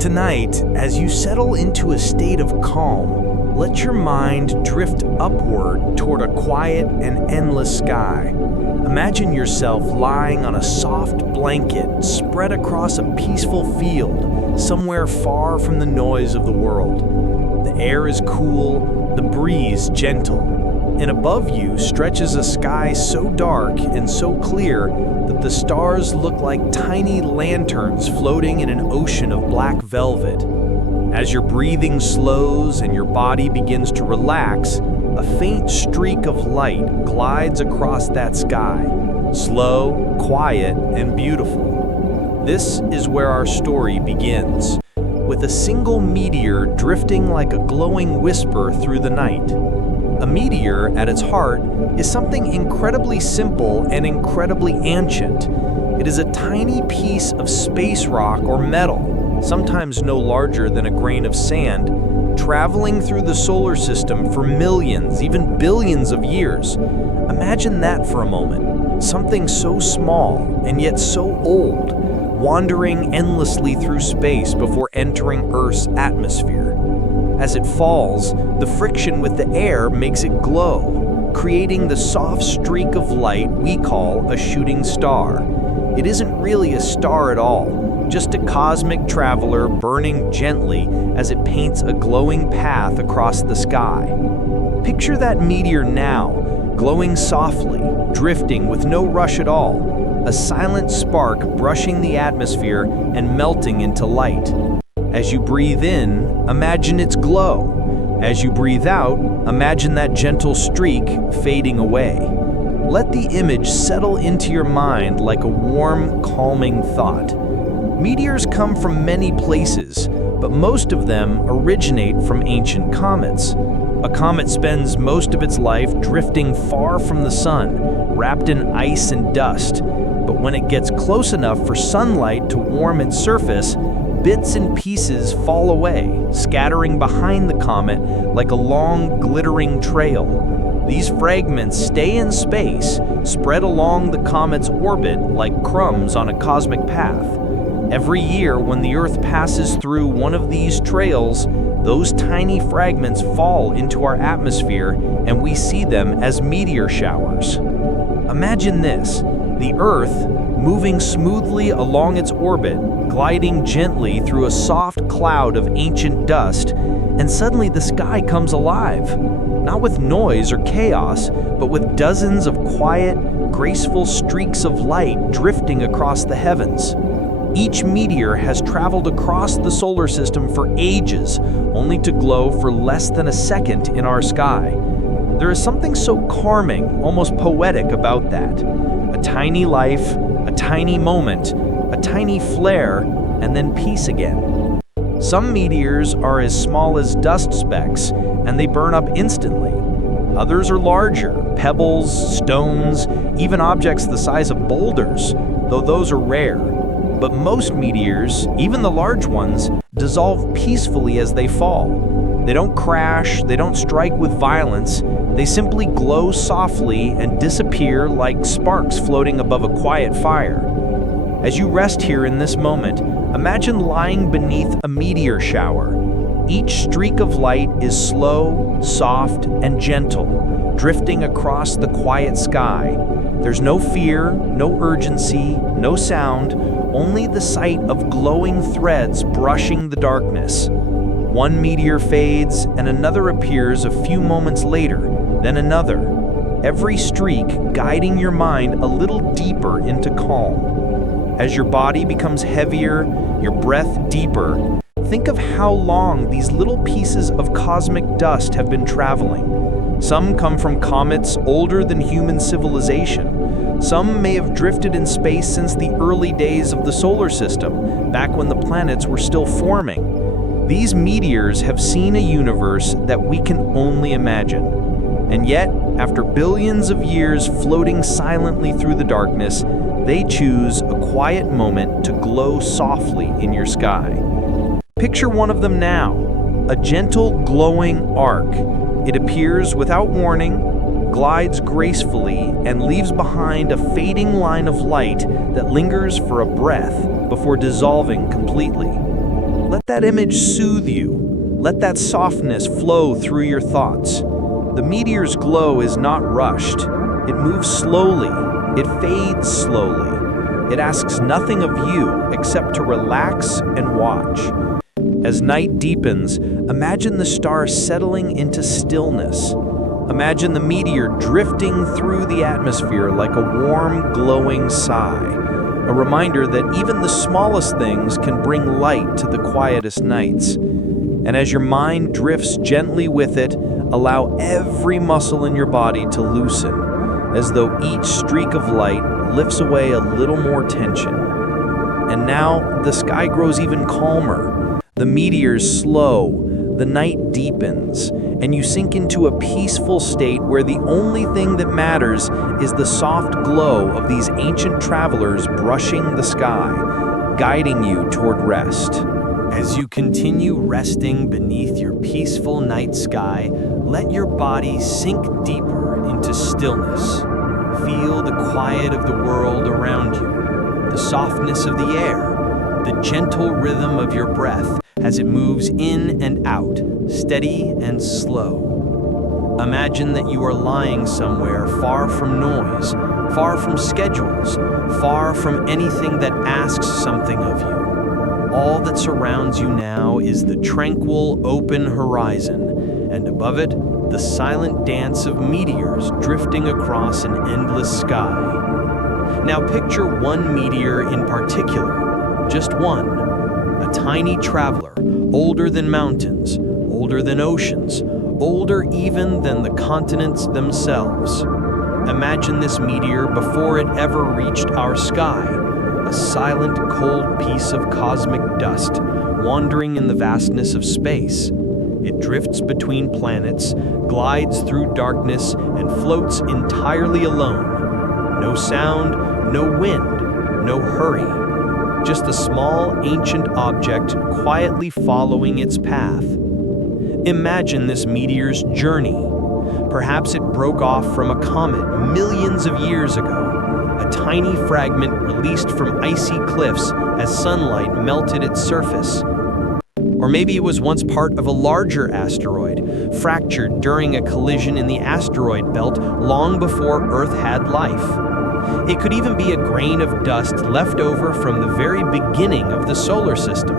Tonight, as you settle into a state of calm, let your mind drift upward toward a quiet and endless sky. Imagine yourself lying on a soft blanket spread across a peaceful field, somewhere far from the noise of the world. The air is cool, the breeze gentle, and above you stretches a sky so dark and so clear that the stars look like tiny lanterns floating in an ocean of black velvet. As your breathing slows and your body begins to relax, a faint streak of light glides across that sky, slow, quiet, and beautiful. This is where our story begins, with a single meteor drifting like a glowing whisper through the night. A meteor, at its heart, is something incredibly simple and incredibly ancient. It is a tiny piece of space rock or metal, sometimes no larger than a grain of sand, traveling through the solar system for millions, even billions of years. Imagine that for a moment. Something so small and yet so old, wandering endlessly through space before entering Earth's atmosphere. As it falls, the friction with the air makes it glow, creating the soft streak of light we call a shooting star. It isn't really a star at all, just a cosmic traveler burning gently as it paints a glowing path across the sky. Picture that meteor now, glowing softly, drifting with no rush at all, a silent spark brushing the atmosphere and melting into light. As you breathe in, imagine its glow. As you breathe out, imagine that gentle streak fading away. Let the image settle into your mind like a warm, calming thought. Meteors come from many places, but most of them originate from ancient comets. A comet spends most of its life drifting far from the sun, wrapped in ice and dust. But when it gets close enough for sunlight to warm its surface, bits and pieces fall away, scattering behind the comet like a long, glittering trail. These fragments stay in space, spread along the comet's orbit like crumbs on a cosmic path. Every year, when the Earth passes through one of these trails, those tiny fragments fall into our atmosphere, and we see them as meteor showers. Imagine this: the Earth moving smoothly along its orbit, gliding gently through a soft cloud of ancient dust, and suddenly the sky comes alive, not with noise or chaos, but with dozens of quiet, graceful streaks of light drifting across the heavens. Each meteor has traveled across the solar system for ages, only to glow for less than a second in our sky. There is something so calming, almost poetic about that. A tiny life, a tiny moment, a tiny flare, and then peace again. Some meteors are as small as dust specks, and they burn up instantly. Others are larger, pebbles, stones, even objects the size of boulders, though those are rare. But most meteors, even the large ones, dissolve peacefully as they fall. They don't crash, they don't strike with violence, they simply glow softly and disappear like sparks floating above a quiet fire. As you rest here in this moment, imagine lying beneath a meteor shower. Each streak of light is slow, soft, and gentle, drifting across the quiet sky. There's no fear, no urgency, no sound, only the sight of glowing threads brushing the darkness. One meteor fades and another appears a few moments later, then another, every streak guiding your mind a little deeper into calm. As your body becomes heavier, your breath deeper, think of how long these little pieces of cosmic dust have been traveling. Some come from comets older than human civilization. Some may have drifted in space since the early days of the solar system, back when the planets were still forming. These meteors have seen a universe that we can only imagine. And yet, after billions of years floating silently through the darkness, they choose a quiet moment to glow softly in your sky. Picture one of them now, a gentle glowing arc. It appears without warning, glides gracefully, and leaves behind a fading line of light that lingers for a breath before dissolving completely. Let that image soothe you. Let that softness flow through your thoughts. The meteor's glow is not rushed. It moves slowly. It fades slowly. It asks nothing of you except to relax and watch. As night deepens, imagine the star settling into stillness. Imagine the meteor drifting through the atmosphere like a warm, glowing sigh, a reminder that even the smallest things can bring light to the quietest nights. And as your mind drifts gently with it, allow every muscle in your body to loosen, as though each streak of light lifts away a little more tension. And now the sky grows even calmer. The meteors slow, the night deepens, and you sink into a peaceful state where the only thing that matters is the soft glow of these ancient travelers brushing the sky, guiding you toward rest. As you continue resting beneath your peaceful night sky, let your body sink deeper into stillness. Feel the quiet of the world around you, the softness of the air, the gentle rhythm of your breath as it moves in and out, steady and slow. Imagine that you are lying somewhere far from noise, far from schedules, far from anything that asks something of you. All that surrounds you now is the tranquil, open horizon, and above it, the silent dance of meteors drifting across an endless sky. Now picture one meteor in particular, just one, a tiny traveler, older than mountains, older than oceans, older even than the continents themselves. Imagine this meteor before it ever reached our sky, a silent, cold piece of cosmic dust, wandering in the vastness of space. It drifts between planets, glides through darkness, and floats entirely alone. No sound, no wind, no hurry. Just a small, ancient object quietly following its path. Imagine this meteor's journey. Perhaps it broke off from a comet millions of years ago, a tiny fragment released from icy cliffs as sunlight melted its surface. Or maybe it was once part of a larger asteroid, fractured during a collision in the asteroid belt long before Earth had life. It could even be a grain of dust left over from the very beginning of the solar system,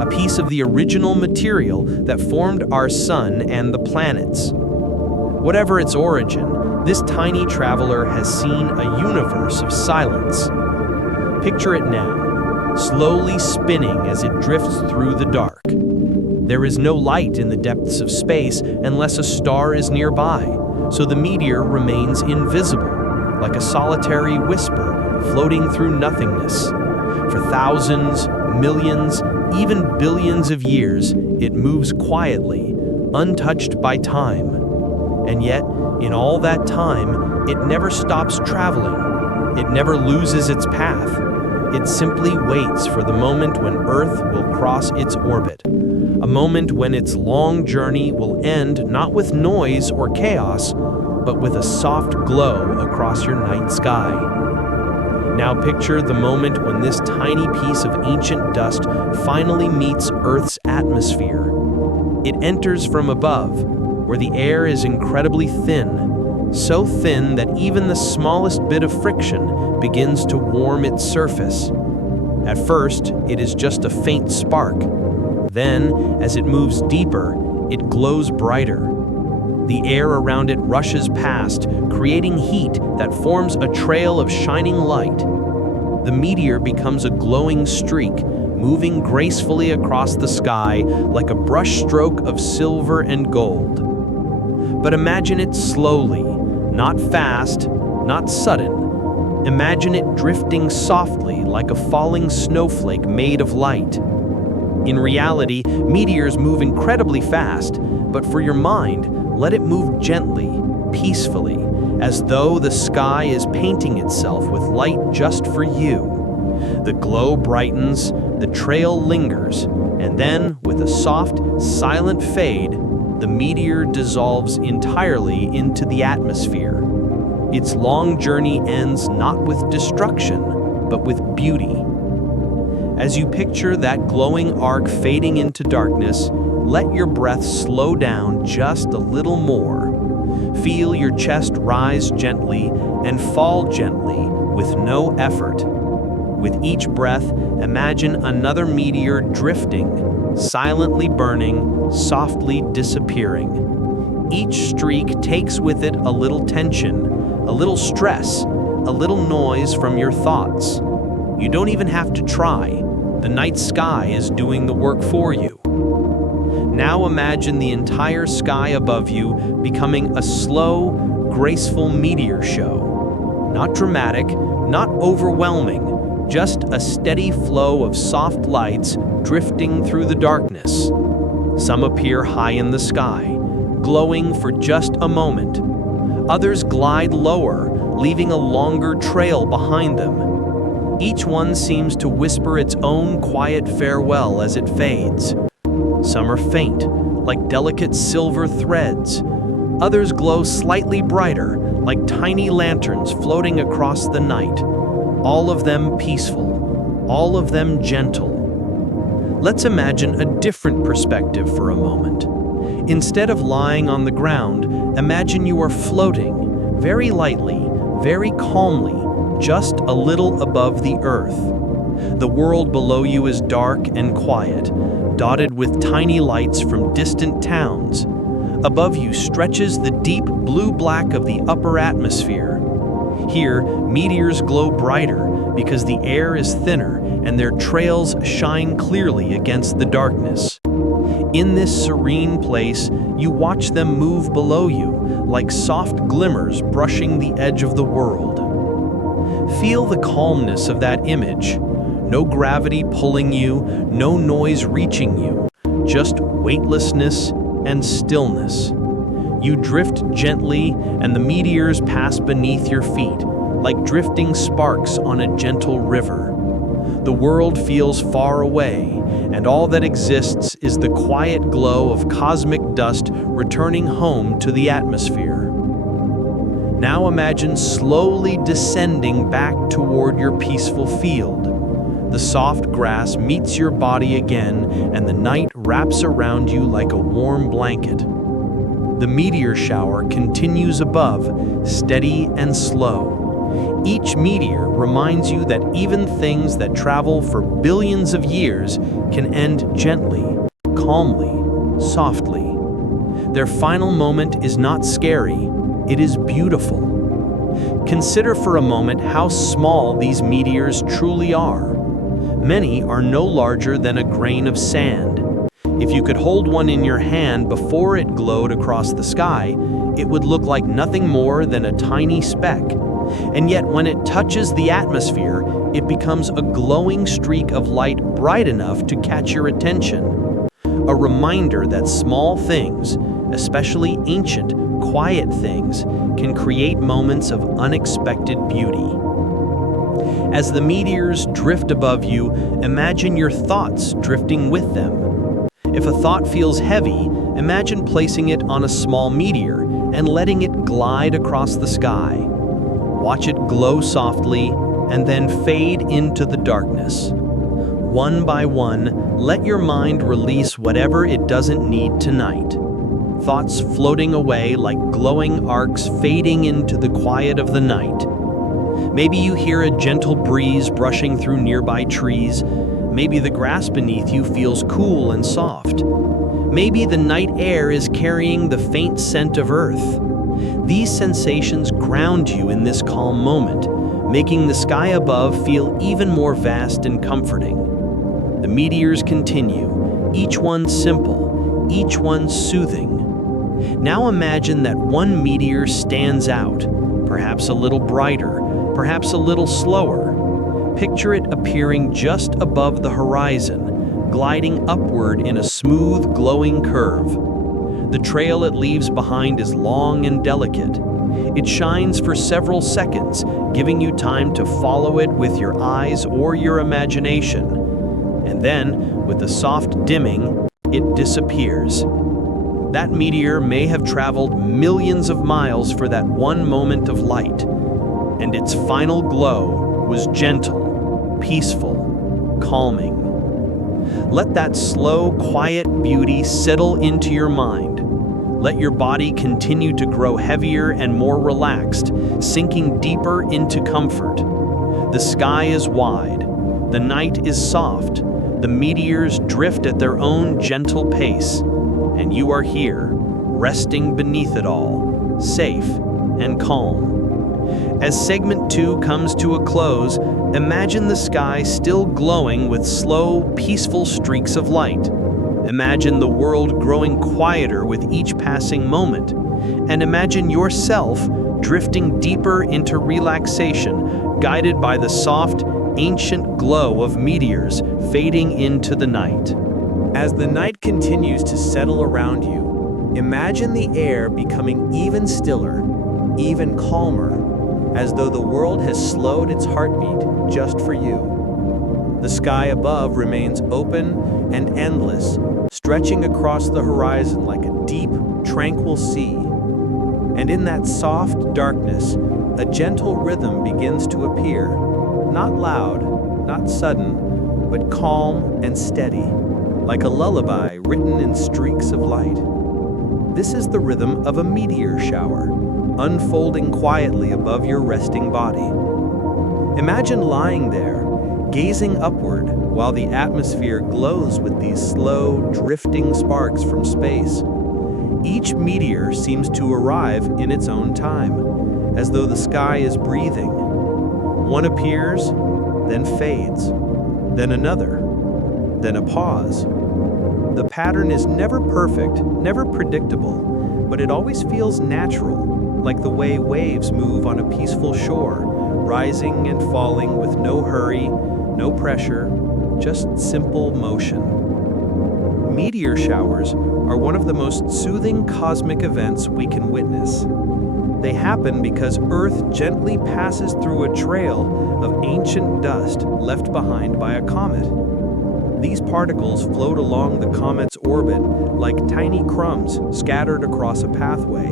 a piece of the original material that formed our sun and the planets. Whatever its origin, this tiny traveler has seen a universe of silence. Picture it now, slowly spinning as it drifts through the dark. There is no light in the depths of space unless a star is nearby, so the meteor remains invisible, like a solitary whisper floating through nothingness. For thousands, millions, even billions of years, it moves quietly, untouched by time. And yet, in all that time, it never stops traveling. It never loses its path. It simply waits for the moment when Earth will cross its orbit, a moment when its long journey will end not with noise or chaos, but with a soft glow across your night sky. Now picture the moment when this tiny piece of ancient dust finally meets Earth's atmosphere. It enters from above, where the air is incredibly thin, so thin that even the smallest bit of friction begins to warm its surface. At first, it is just a faint spark. Then, as it moves deeper, it glows brighter. The air around it rushes past, creating heat that forms a trail of shining light. The meteor becomes a glowing streak, moving gracefully across the sky like a brushstroke of silver and gold. But imagine it slowly, not fast, not sudden. Imagine it drifting softly like a falling snowflake made of light. In reality, meteors move incredibly fast, but for your mind, let it move gently, peacefully, as though the sky is painting itself with light just for you. The glow brightens, the trail lingers, and then, with a soft, silent fade, the meteor dissolves entirely into the atmosphere. Its long journey ends not with destruction, but with beauty. As you picture that glowing arc fading into darkness, let your breath slow down just a little more. Feel your chest rise gently and fall gently with no effort. With each breath, imagine another meteor drifting, silently burning, softly disappearing. Each streak takes with it a little tension, a little stress, a little noise from your thoughts. You don't even have to try. The night sky is doing the work for you. Now imagine the entire sky above you becoming a slow, graceful meteor show. Not dramatic, not overwhelming, just a steady flow of soft lights drifting through the darkness. Some appear high in the sky, glowing for just a moment. Others glide lower, leaving a longer trail behind them. Each one seems to whisper its own quiet farewell as it fades. Some are faint, like delicate silver threads. Others glow slightly brighter, like tiny lanterns floating across the night. All of them peaceful, all of them gentle. Let's imagine a different perspective for a moment. Instead of lying on the ground, imagine you are floating, very lightly, very calmly, just a little above the earth. The world below you is dark and quiet, dotted with tiny lights from distant towns. Above you stretches the deep blue-black of the upper atmosphere. Here, meteors glow brighter because the air is thinner and their trails shine clearly against the darkness. In this serene place, you watch them move below you, like soft glimmers brushing the edge of the world. Feel the calmness of that image. No gravity pulling you, no noise reaching you, just weightlessness and stillness. You drift gently, and the meteors pass beneath your feet, like drifting sparks on a gentle river. The world feels far away, and all that exists is the quiet glow of cosmic dust returning home to the atmosphere. Now imagine slowly descending back toward your peaceful field. The soft grass meets your body again, and the night wraps around you like a warm blanket. The meteor shower continues above, steady and slow. Each meteor reminds you that even things that travel for billions of years can end gently, calmly, softly. Their final moment is not scary, it is beautiful. Consider for a moment how small these meteors truly are. Many are no larger than a grain of sand. If you could hold one in your hand before it glowed across the sky, it would look like nothing more than a tiny speck. And yet when it touches the atmosphere, it becomes a glowing streak of light bright enough to catch your attention. A reminder that small things, especially ancient, quiet things, can create moments of unexpected beauty. As the meteors drift above you, imagine your thoughts drifting with them. If a thought feels heavy, imagine placing it on a small meteor and letting it glide across the sky. Watch it glow softly and then fade into the darkness. One by one, let your mind release whatever it doesn't need tonight. Thoughts floating away like glowing arcs fading into the quiet of the night. Maybe you hear a gentle breeze brushing through nearby trees. Maybe the grass beneath you feels cool and soft. Maybe the night air is carrying the faint scent of earth. These sensations ground you in this calm moment, making the sky above feel even more vast and comforting. The meteors continue, each one simple, each one soothing. Now imagine that one meteor stands out, perhaps a little brighter, perhaps a little slower. Picture it appearing just above the horizon, gliding upward in a smooth, glowing curve. The trail it leaves behind is long and delicate. It shines for several seconds, giving you time to follow it with your eyes or your imagination. And then, with a soft dimming, it disappears. That meteor may have traveled millions of miles for that one moment of light, and its final glow was gentle, peaceful, calming. Let that slow, quiet beauty settle into your mind. Let your body continue to grow heavier and more relaxed, sinking deeper into comfort. The sky is wide. The night is soft. The meteors drift at their own gentle pace. And you are here, resting beneath it all, safe and calm. As segment 2 comes to a close, imagine the sky still glowing with slow, peaceful streaks of light. Imagine the world growing quieter with each passing moment. And imagine yourself drifting deeper into relaxation, guided by the soft, ancient glow of meteors fading into the night. As the night continues to settle around you, imagine the air becoming even stiller, even calmer, as though the world has slowed its heartbeat just for you. The sky above remains open and endless, stretching across the horizon like a deep, tranquil sea. And in that soft darkness, a gentle rhythm begins to appear, not loud, not sudden, but calm and steady, like a lullaby written in streaks of light. This is the rhythm of a meteor shower, unfolding quietly above your resting body. Imagine lying there, gazing upward while the atmosphere glows with these slow, drifting sparks from space. Each meteor seems to arrive in its own time, as though the sky is breathing. One appears, then fades, then another, then a pause. The pattern is never perfect, never predictable, but it always feels natural, like the way waves move on a peaceful shore, rising and falling with no hurry, no pressure, just simple motion. Meteor showers are one of the most soothing cosmic events we can witness. They happen because Earth gently passes through a trail of ancient dust left behind by a comet. These particles float along the comet's orbit like tiny crumbs scattered across a pathway.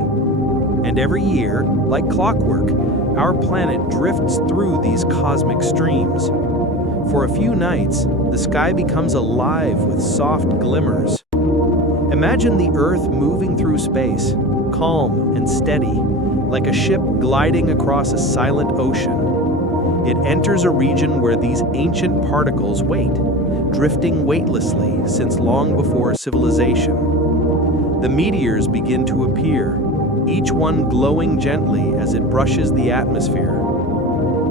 And every year, like clockwork, our planet drifts through these cosmic streams. For a few nights, the sky becomes alive with soft glimmers. Imagine the Earth moving through space, calm and steady, like a ship gliding across a silent ocean. It enters a region where these ancient particles wait, drifting weightlessly since long before civilization. The meteors begin to appear, each one glowing gently as it brushes the atmosphere.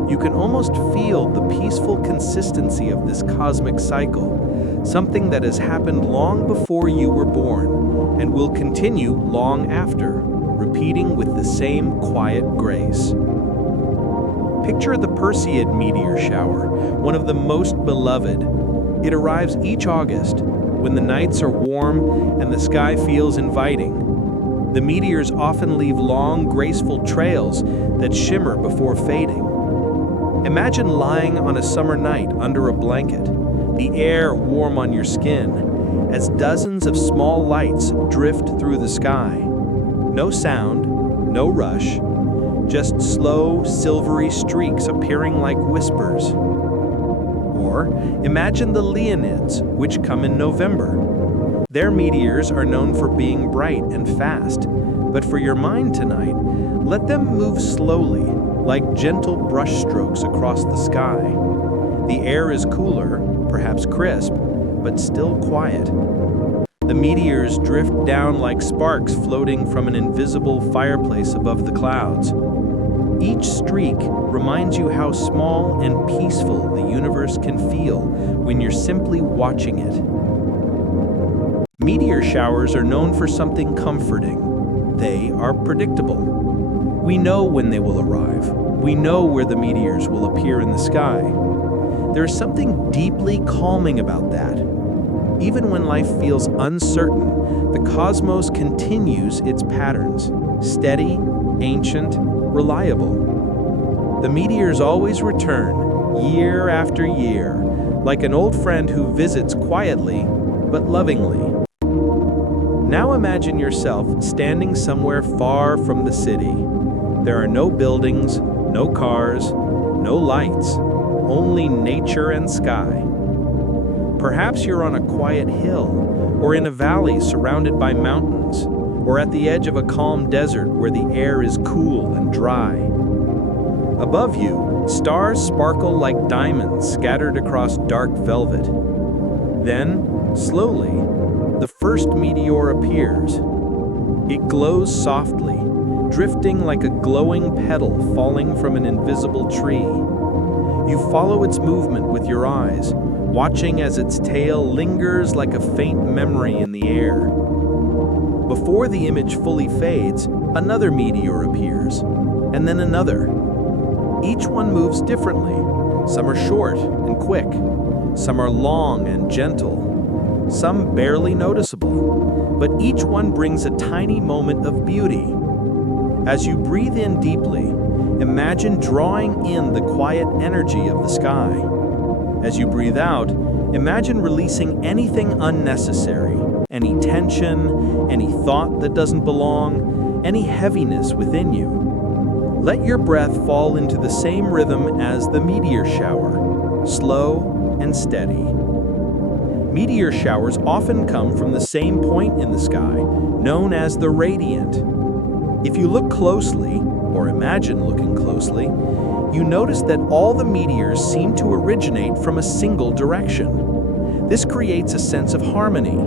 You can almost feel the peaceful consistency of this cosmic cycle, something that has happened long before you were born and will continue long after, repeating with the same quiet grace. Picture the Perseid meteor shower, one of the most beloved. It arrives each August, when the nights are warm and the sky feels inviting. The meteors often leave long, graceful trails that shimmer before fading. Imagine lying on a summer night under a blanket, the air warm on your skin, as dozens of small lights drift through the sky. No sound, no rush, just slow, silvery streaks appearing like whispers. Or imagine the Leonids, which come in November. Their meteors are known for being bright and fast, but for your mind tonight, let them move slowly, like gentle brushstrokes across the sky. The air is cooler, perhaps crisp, but still quiet. The meteors drift down like sparks floating from an invisible fireplace above the clouds. Each streak reminds you how small and peaceful the universe can feel when you're simply watching it. Meteor showers are known for something comforting. They are predictable. We know when they will arrive. We know where the meteors will appear in the sky. There is something deeply calming about that. Even when life feels uncertain, the cosmos continues its patterns, steady, ancient, reliable. The meteors always return, year after year, like an old friend who visits quietly but lovingly. Now imagine yourself standing somewhere far from the city. There are no buildings, no cars, no lights, only nature and sky. Perhaps you're on a quiet hill, or in a valley surrounded by mountains, or at the edge of a calm desert where the air is cool and dry. Above you, stars sparkle like diamonds scattered across dark velvet. Then, slowly, the first meteor appears. It glows softly, drifting like a glowing petal falling from an invisible tree. You follow its movement with your eyes, watching as its tail lingers like a faint memory in the air. Before the image fully fades, another meteor appears, and then another. Each one moves differently. Some are short and quick, some are long and gentle, some barely noticeable, but each one brings a tiny moment of beauty. As you breathe in deeply, imagine drawing in the quiet energy of the sky. As you breathe out, imagine releasing anything unnecessary, any tension, any thought that doesn't belong, any heaviness within you. Let your breath fall into the same rhythm as the meteor shower, slow and steady. Meteor showers often come from the same point in the sky, known as the radiant. If you look closely, or imagine looking closely, you notice that all the meteors seem to originate from a single direction. This creates a sense of harmony,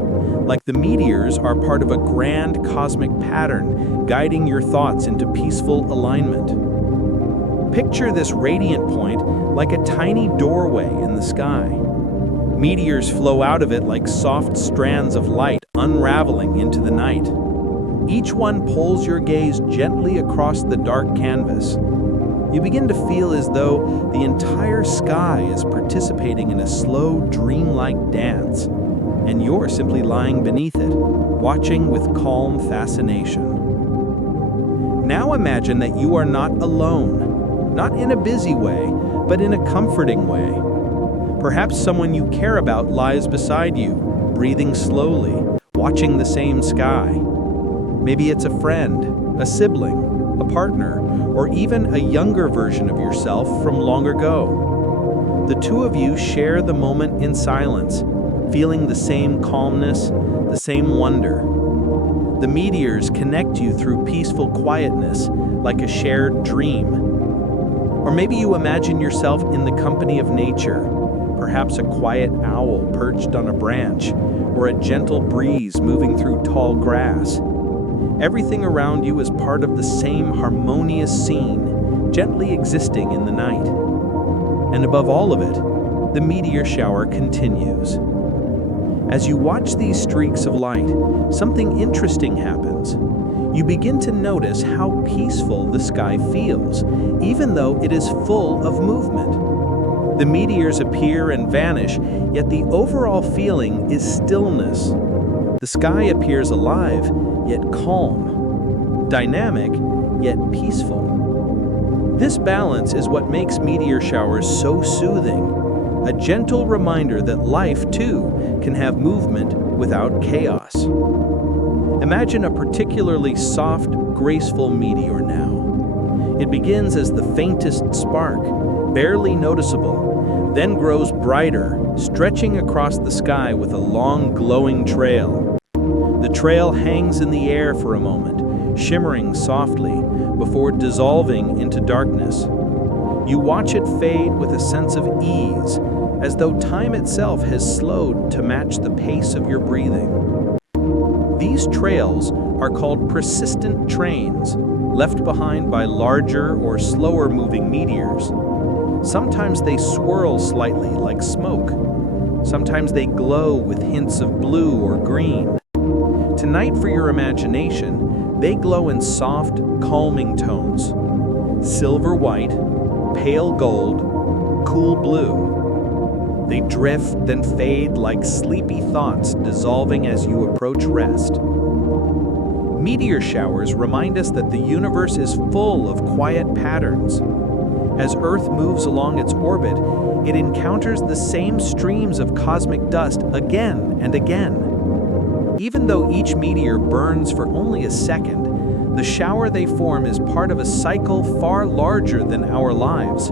like the meteors are part of a grand cosmic pattern guiding your thoughts into peaceful alignment. Picture this radiant point like a tiny doorway in the sky. Meteors flow out of it like soft strands of light unraveling into the night. Each one pulls your gaze gently across the dark canvas. You begin to feel as though the entire sky is participating in a slow, dreamlike dance, and you're simply lying beneath it, watching with calm fascination. Now imagine that you are not alone, not in a busy way, but in a comforting way. Perhaps someone you care about lies beside you, breathing slowly, watching the same sky. Maybe it's a friend, a sibling, a partner, or even a younger version of yourself from long ago. The two of you share the moment in silence, feeling the same calmness, the same wonder. The meteors connect you through peaceful quietness, like a shared dream. Or maybe you imagine yourself in the company of nature, perhaps a quiet owl perched on a branch, or a gentle breeze moving through tall grass. Everything around you is part of the same harmonious scene, gently existing in the night. And above all of it, the meteor shower continues. As you watch these streaks of light, something interesting happens. You begin to notice how peaceful the sky feels, even though it is full of movement. The meteors appear and vanish, yet the overall feeling is stillness. The sky appears alive, yet calm, dynamic, yet peaceful. This balance is what makes meteor showers so soothing, a gentle reminder that life, too, can have movement without chaos. Imagine a particularly soft, graceful meteor now. It begins as the faintest spark, barely noticeable, then grows brighter, stretching across the sky with a long, glowing trail. The trail hangs in the air for a moment, shimmering softly, before dissolving into darkness. You watch it fade with a sense of ease, as though time itself has slowed to match the pace of your breathing. These trails are called persistent trains, left behind by larger or slower moving meteors. Sometimes they swirl slightly like smoke. Sometimes they glow with hints of blue or green. Tonight, for your imagination, they glow in soft, calming tones. Silver white, pale gold, cool blue. They drift, then fade like sleepy thoughts dissolving as you approach rest. Meteor showers remind us that the universe is full of quiet patterns. As Earth moves along its orbit, it encounters the same streams of cosmic dust again and again. Even though each meteor burns for only a second, the shower they form is part of a cycle far larger than our lives.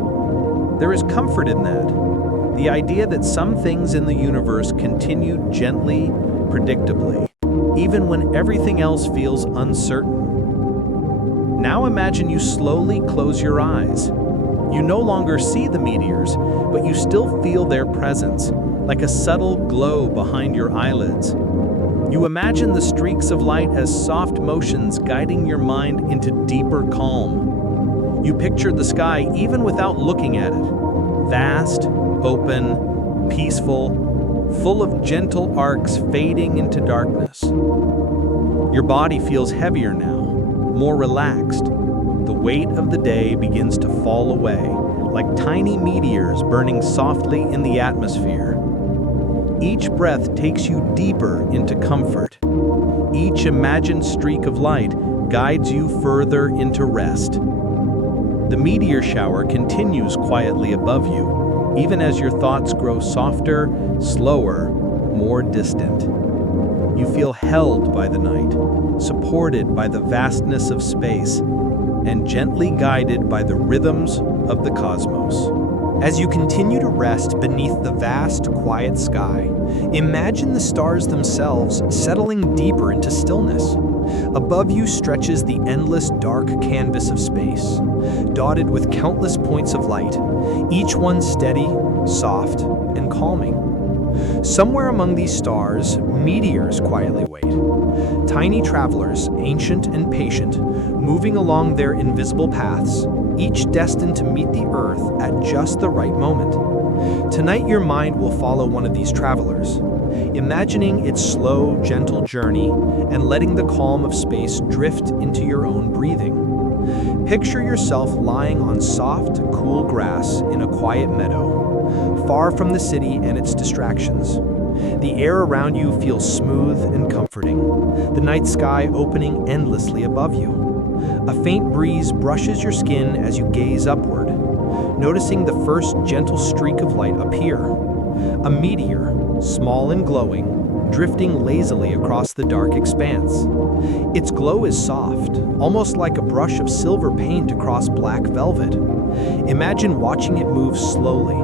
There is comfort in that. The idea that some things in the universe continue gently, predictably, even when everything else feels uncertain. Now imagine you slowly close your eyes. You no longer see the meteors, but you still feel their presence, like a subtle glow behind your eyelids. You imagine the streaks of light as soft motions guiding your mind into deeper calm. You picture the sky even without looking at it. Vast, open, peaceful, full of gentle arcs fading into darkness. Your body feels heavier now, more relaxed. The weight of the day begins to fall away, like tiny meteors burning softly in the atmosphere. Each breath takes you deeper into comfort. Each imagined streak of light guides you further into rest. The meteor shower continues quietly above you, even as your thoughts grow softer, slower, more distant. You feel held by the night, supported by the vastness of space, and gently guided by the rhythms of the cosmos. As you continue to rest beneath the vast, quiet sky, imagine the stars themselves settling deeper into stillness. Above you stretches the endless dark canvas of space, dotted with countless points of light, each one steady, soft, and calming. Somewhere among these stars, meteors quietly wait. Tiny travelers, ancient and patient, moving along their invisible paths, each destined to meet the Earth at just the right moment. Tonight your mind will follow one of these travelers, imagining its slow, gentle journey and letting the calm of space drift into your own breathing. Picture yourself lying on soft, cool grass in a quiet meadow, far from the city and its distractions. The air around you feels smooth and comforting, the night sky opening endlessly above you. A faint breeze brushes your skin as you gaze upward, noticing the first gentle streak of light appear. A meteor, small and glowing, drifting lazily across the dark expanse. Its glow is soft, almost like a brush of silver paint across black velvet. Imagine watching it move slowly,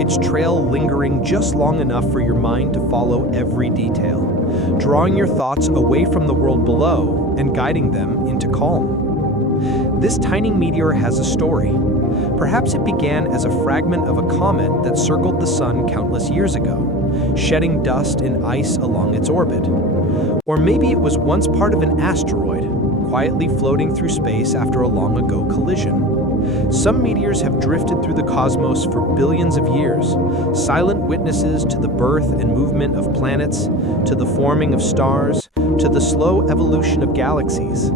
its trail lingering just long enough for your mind to follow every detail, drawing your thoughts away from the world below and guiding them into calm. This tiny meteor has a story. Perhaps it began as a fragment of a comet that circled the sun countless years ago, shedding dust and ice along its orbit. Or maybe it was once part of an asteroid, quietly floating through space after a long ago collision. Some meteors have drifted through the cosmos for billions of years, silent witnesses to the birth and movement of planets, to the forming of stars, to the slow evolution of galaxies.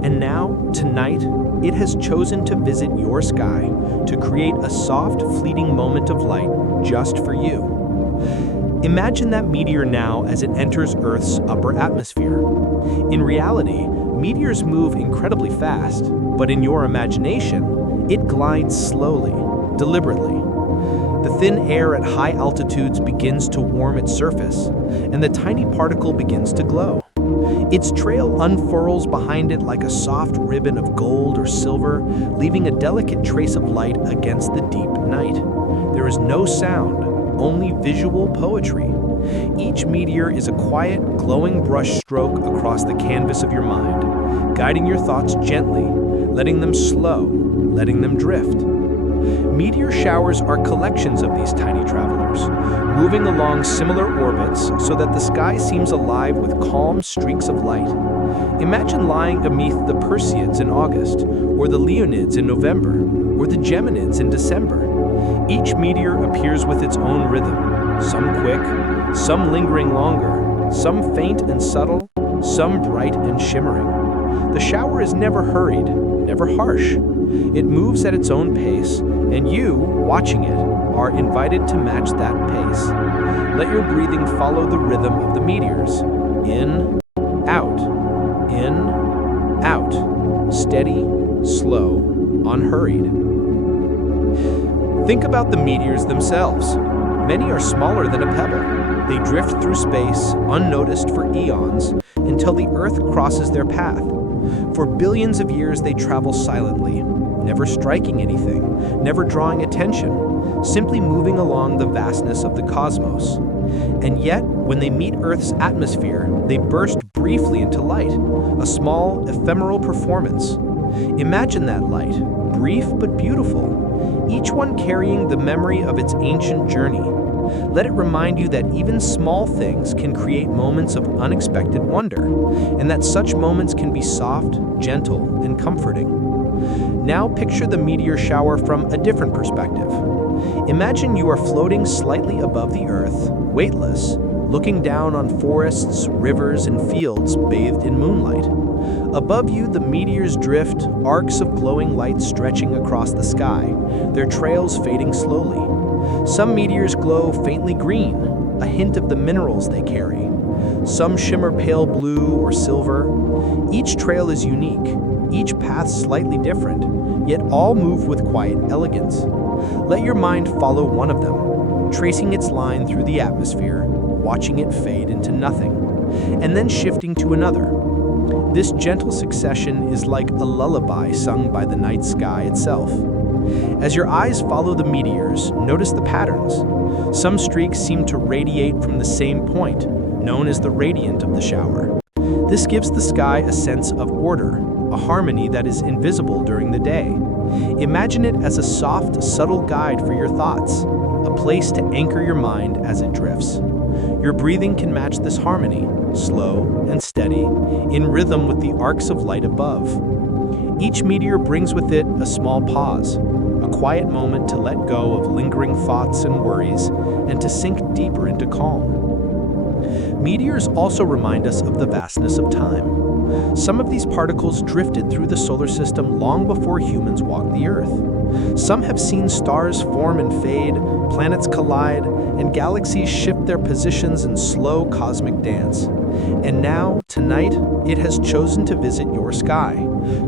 And now, tonight, it has chosen to visit your sky to create a soft, fleeting moment of light just for you. Imagine that meteor now as it enters Earth's upper atmosphere. In reality, meteors move incredibly fast, but in your imagination, it glides slowly, deliberately. The thin air at high altitudes begins to warm its surface, and the tiny particle begins to glow. Its trail unfurls behind it like a soft ribbon of gold or silver, leaving a delicate trace of light against the deep night. There is no sound, only visual poetry. Each meteor is a quiet, glowing brush stroke across the canvas of your mind, guiding your thoughts gently, letting them slow, letting them drift. Meteor showers are collections of these tiny travelers, moving along similar orbits so that the sky seems alive with calm streaks of light. Imagine lying beneath the Perseids in August, or the Leonids in November, or the Geminids in December. Each meteor appears with its own rhythm, some quick, some lingering longer, some faint and subtle, some bright and shimmering. The shower is never hurried, never harsh. It moves at its own pace, and you, watching it, are invited to match that pace. Let your breathing follow the rhythm of the meteors. In, out, steady, slow, unhurried. Think about the meteors themselves. Many are smaller than a pebble. They drift through space, unnoticed for eons, until the Earth crosses their path. For billions of years they travel silently, never striking anything, never drawing attention. simply moving along the vastness of the cosmos. And yet, when they meet Earth's atmosphere, they burst briefly into light, a small, ephemeral performance. Imagine that light, brief but beautiful, each one carrying the memory of its ancient journey. Let it remind you that even small things can create moments of unexpected wonder, and that such moments can be soft, gentle, and comforting. Now picture the meteor shower from a different perspective. Imagine you are floating slightly above the Earth, weightless, looking down on forests, rivers, and fields bathed in moonlight. Above you, the meteors drift, arcs of glowing light stretching across the sky, their trails fading slowly. Some meteors glow faintly green, a hint of the minerals they carry. Some shimmer pale blue or silver. Each trail is unique, each path slightly different, yet all move with quiet elegance. Let your mind follow one of them, tracing its line through the atmosphere, watching it fade into nothing, and then shifting to another. This gentle succession is like a lullaby sung by the night sky itself. As your eyes follow the meteors, notice the patterns. Some streaks seem to radiate from the same point, known as the radiant of the shower. This gives the sky a sense of order, a harmony that is invisible during the day. Imagine it as a soft, subtle guide for your thoughts, a place to anchor your mind as it drifts. Your breathing can match this harmony, slow and steady, in rhythm with the arcs of light above. Each meteor brings with it a small pause, a quiet moment to let go of lingering thoughts and worries, and to sink deeper into calm. Meteors also remind us of the vastness of time. Some of these particles drifted through the solar system long before humans walked the Earth. Some have seen stars form and fade, planets collide, and galaxies shift their positions in slow cosmic dance. And now, tonight, it has chosen to visit your sky,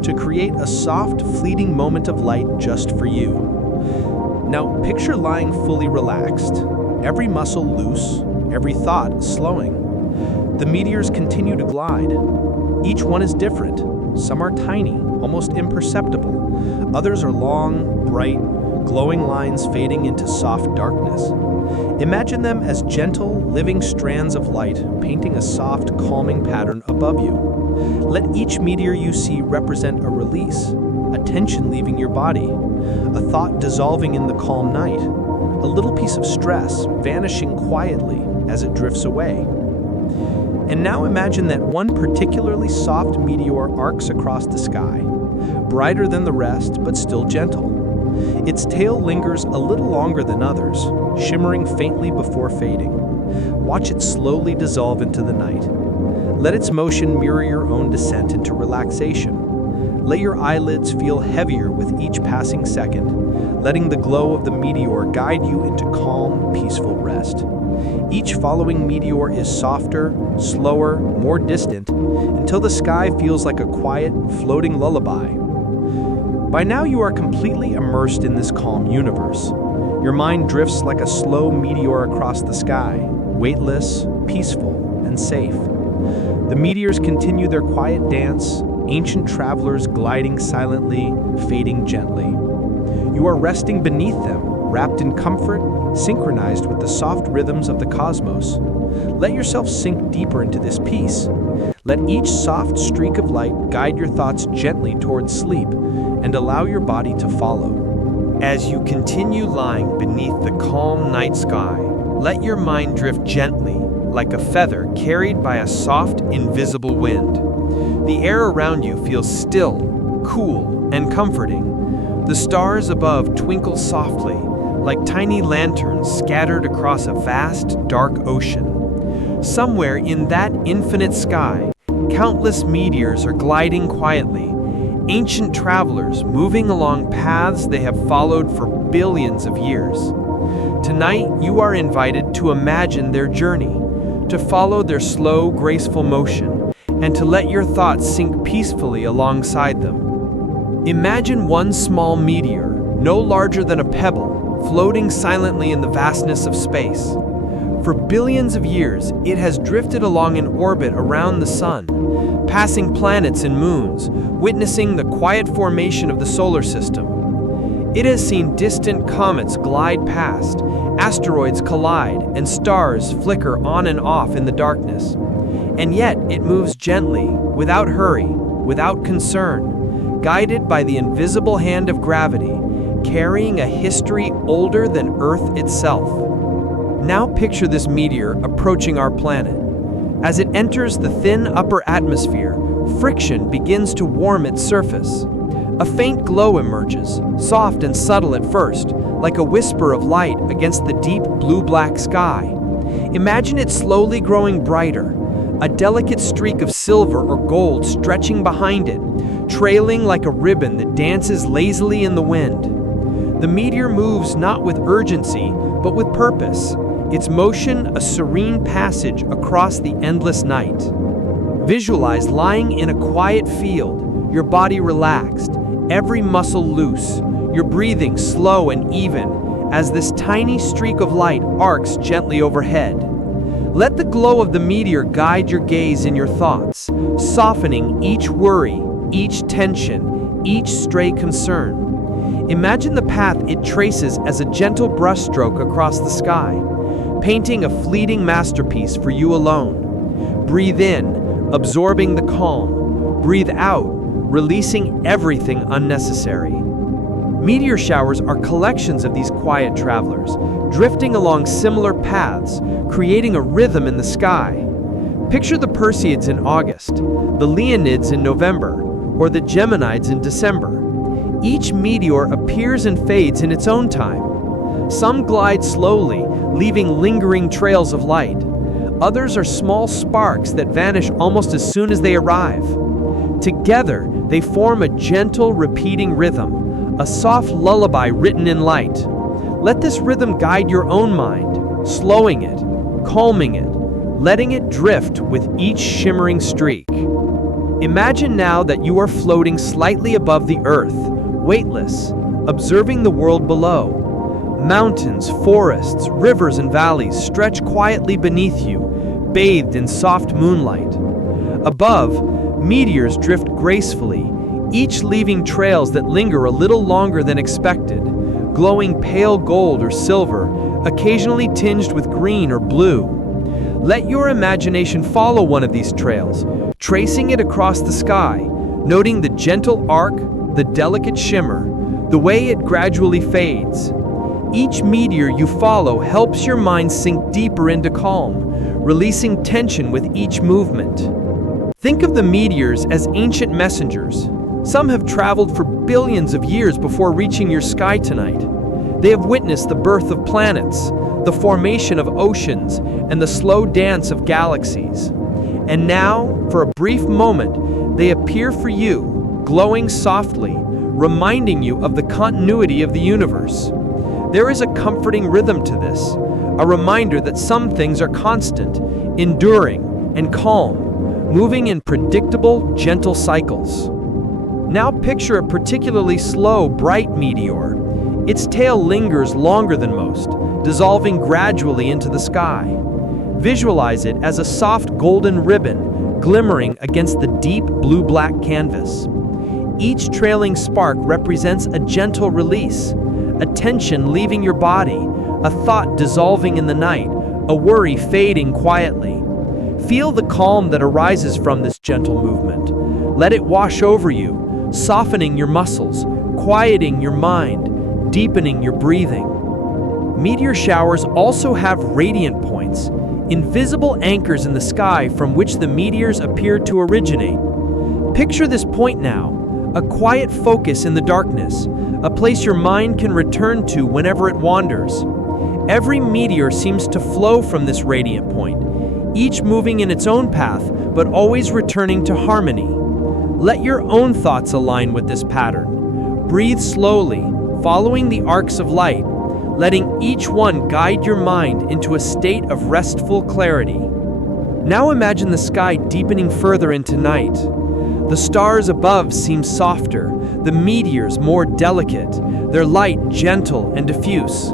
to create a soft, fleeting moment of light just for you. Now, picture lying fully relaxed, every muscle loose, every thought slowing. The meteors continue to glide. Each one is different. Some are tiny, almost imperceptible. Others are long, bright, glowing lines fading into soft darkness. Imagine them as gentle, living strands of light, painting a soft, calming pattern above you. Let each meteor you see represent a release, a tension leaving your body, a thought dissolving in the calm night, a little piece of stress vanishing quietly as it drifts away. And now imagine that one particularly soft meteor arcs across the sky, brighter than the rest but still gentle. Its tail lingers a little longer than others, shimmering faintly before fading. Watch it slowly dissolve into the night. Let its motion mirror your own descent into relaxation. Let your eyelids feel heavier with each passing second, letting the glow of the meteor guide you into calm, peaceful rest. Each following meteor is softer, slower, more distant, until the sky feels like a quiet, floating lullaby. By now you are completely immersed in this calm universe. Your mind drifts like a slow meteor across the sky, weightless, peaceful, and safe. The meteors continue their quiet dance, ancient travelers gliding silently, fading gently. You are resting beneath them, wrapped in comfort, synchronized with the soft rhythms of the cosmos. Let yourself sink deeper into this peace. Let each soft streak of light guide your thoughts gently towards sleep, and allow your body to follow. As you continue lying beneath the calm night sky, let your mind drift gently, like a feather carried by a soft, invisible wind. The air around you feels still, cool, and comforting. The stars above twinkle softly, like tiny lanterns scattered across a vast, dark ocean. Somewhere in that infinite sky, countless meteors are gliding quietly, ancient travelers moving along paths they have followed for billions of years. Tonight, you are invited to imagine their journey, to follow their slow, graceful motion, and to let your thoughts sink peacefully alongside them. Imagine one small meteor, no larger than a pebble, floating silently in the vastness of space. For billions of years, it has drifted along in orbit around the sun, passing planets and moons, witnessing the quiet formation of the solar system. It has seen distant comets glide past, asteroids collide, and stars flicker on and off in the darkness. And yet it moves gently, without hurry, without concern, guided by the invisible hand of gravity, carrying a history older than Earth itself. Now picture this meteor approaching our planet. As it enters the thin upper atmosphere, friction begins to warm its surface. A faint glow emerges, soft and subtle at first, like a whisper of light against the deep blue-black sky. Imagine it slowly growing brighter, a delicate streak of silver or gold stretching behind it, trailing like a ribbon that dances lazily in the wind. The meteor moves not with urgency, but with purpose, its motion a serene passage across the endless night. Visualize lying in a quiet field, your body relaxed, every muscle loose, your breathing slow and even, as this tiny streak of light arcs gently overhead. Let the glow of the meteor guide your gaze in your thoughts, softening each worry, each tension, each stray concern. Imagine the path it traces as a gentle brushstroke across the sky, painting a fleeting masterpiece for you alone. Breathe in, absorbing the calm. Breathe out, releasing everything unnecessary. Meteor showers are collections of these quiet travelers, drifting along similar paths, creating a rhythm in the sky. Picture the Perseids in August, the Leonids in November, or the Geminids in December. Each meteor appears and fades in its own time. Some glide slowly, leaving lingering trails of light. Others are small sparks that vanish almost as soon as they arrive. Together, they form a gentle, repeating rhythm, a soft lullaby written in light. Let this rhythm guide your own mind, slowing it, calming it, letting it drift with each shimmering streak. Imagine now that you are floating slightly above the earth, weightless, observing the world below. Mountains, forests, rivers, and valleys stretch quietly beneath you, bathed in soft moonlight. Above, meteors drift gracefully, each leaving trails that linger a little longer than expected, glowing pale gold or silver, occasionally tinged with green or blue. Let your imagination follow one of these trails, tracing it across the sky, noting the gentle arc, the delicate shimmer, the way it gradually fades. Each meteor you follow helps your mind sink deeper into calm, releasing tension with each movement. Think of the meteors as ancient messengers. Some have traveled for billions of years before reaching your sky tonight. They have witnessed the birth of planets, the formation of oceans, and the slow dance of galaxies. And now, for a brief moment, they appear for you, glowing softly, reminding you of the continuity of the universe. There is a comforting rhythm to this, a reminder that some things are constant, enduring, and calm, moving in predictable, gentle cycles. Now picture a particularly slow, bright meteor. Its tail lingers longer than most, dissolving gradually into the sky. Visualize it as a soft golden ribbon glimmering against the deep blue-black canvas. Each trailing spark represents a gentle release, a tension leaving your body, a thought dissolving in the night, a worry fading quietly. Feel the calm that arises from this gentle movement. Let it wash over you, softening your muscles, quieting your mind, deepening your breathing. Meteor showers also have radiant points, invisible anchors in the sky from which the meteors appear to originate. Picture this point now, a quiet focus in the darkness, a place your mind can return to whenever it wanders. Every meteor seems to flow from this radiant point, each moving in its own path, but always returning to harmony. Let your own thoughts align with this pattern. Breathe slowly, following the arcs of light, letting each one guide your mind into a state of restful clarity. Now imagine the sky deepening further into night. The stars above seem softer, the meteors more delicate, their light gentle and diffuse.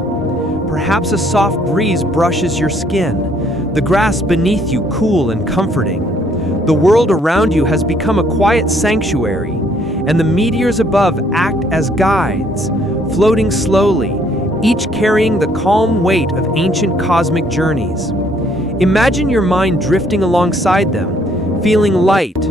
Perhaps a soft breeze brushes your skin, the grass beneath you cool and comforting. The world around you has become a quiet sanctuary, and the meteors above act as guides, floating slowly, each carrying the calm weight of ancient cosmic journeys. Imagine your mind drifting alongside them, feeling light,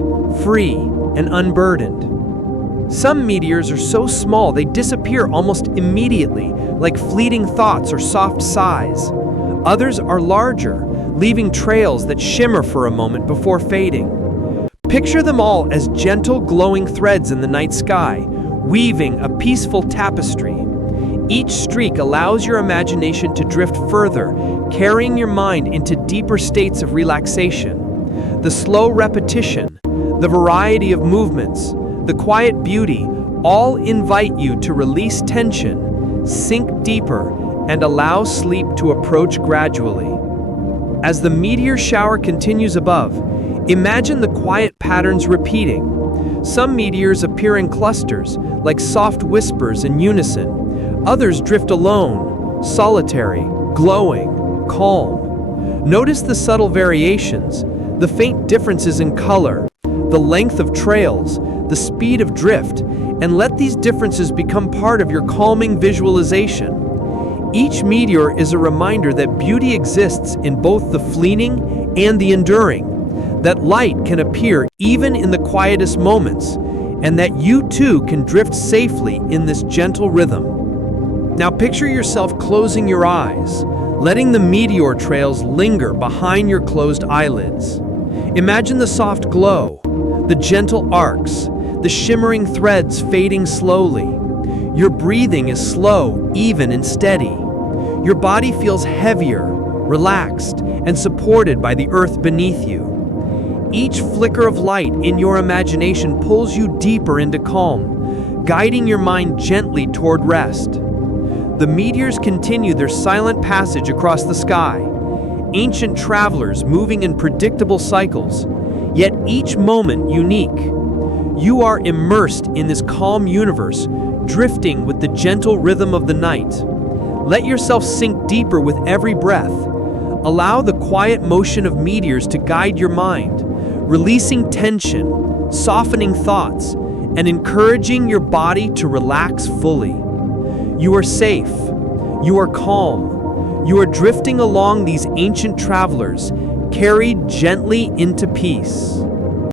free, and unburdened. Some meteors are so small they disappear almost immediately, like fleeting thoughts or soft sighs. Others are larger, leaving trails that shimmer for a moment before fading. Picture them all as gentle, glowing threads in the night sky, weaving a peaceful tapestry. Each streak allows your imagination to drift further, carrying your mind into deeper states of relaxation. The slow repetition, the variety of movements, the quiet beauty, all invite you to release tension, sink deeper, and allow sleep to approach gradually. As the meteor shower continues above, imagine the quiet patterns repeating. Some meteors appear in clusters, like soft whispers in unison. Others drift alone, solitary, glowing, calm. Notice the subtle variations, the faint differences in color, the length of trails, the speed of drift, and let these differences become part of your calming visualization. Each meteor is a reminder that beauty exists in both the fleeting and the enduring, that light can appear even in the quietest moments, and that you too can drift safely in this gentle rhythm. Now picture yourself closing your eyes, letting the meteor trails linger behind your closed eyelids. Imagine the soft glow, the gentle arcs, the shimmering threads fading slowly. Your breathing is slow, even, and steady. Your body feels heavier, relaxed, and supported by the earth beneath you. Each flicker of light in your imagination pulls you deeper into calm, guiding your mind gently toward rest. The meteors continue their silent passage across the sky, ancient travelers moving in predictable cycles, yet each moment unique. You are immersed in this calm universe, drifting with the gentle rhythm of the night. Let yourself sink deeper with every breath. Allow the quiet motion of meteors to guide your mind, releasing tension, softening thoughts, and encouraging your body to relax fully. You are safe. You are calm. You are drifting along these ancient travelers, carried gently into peace.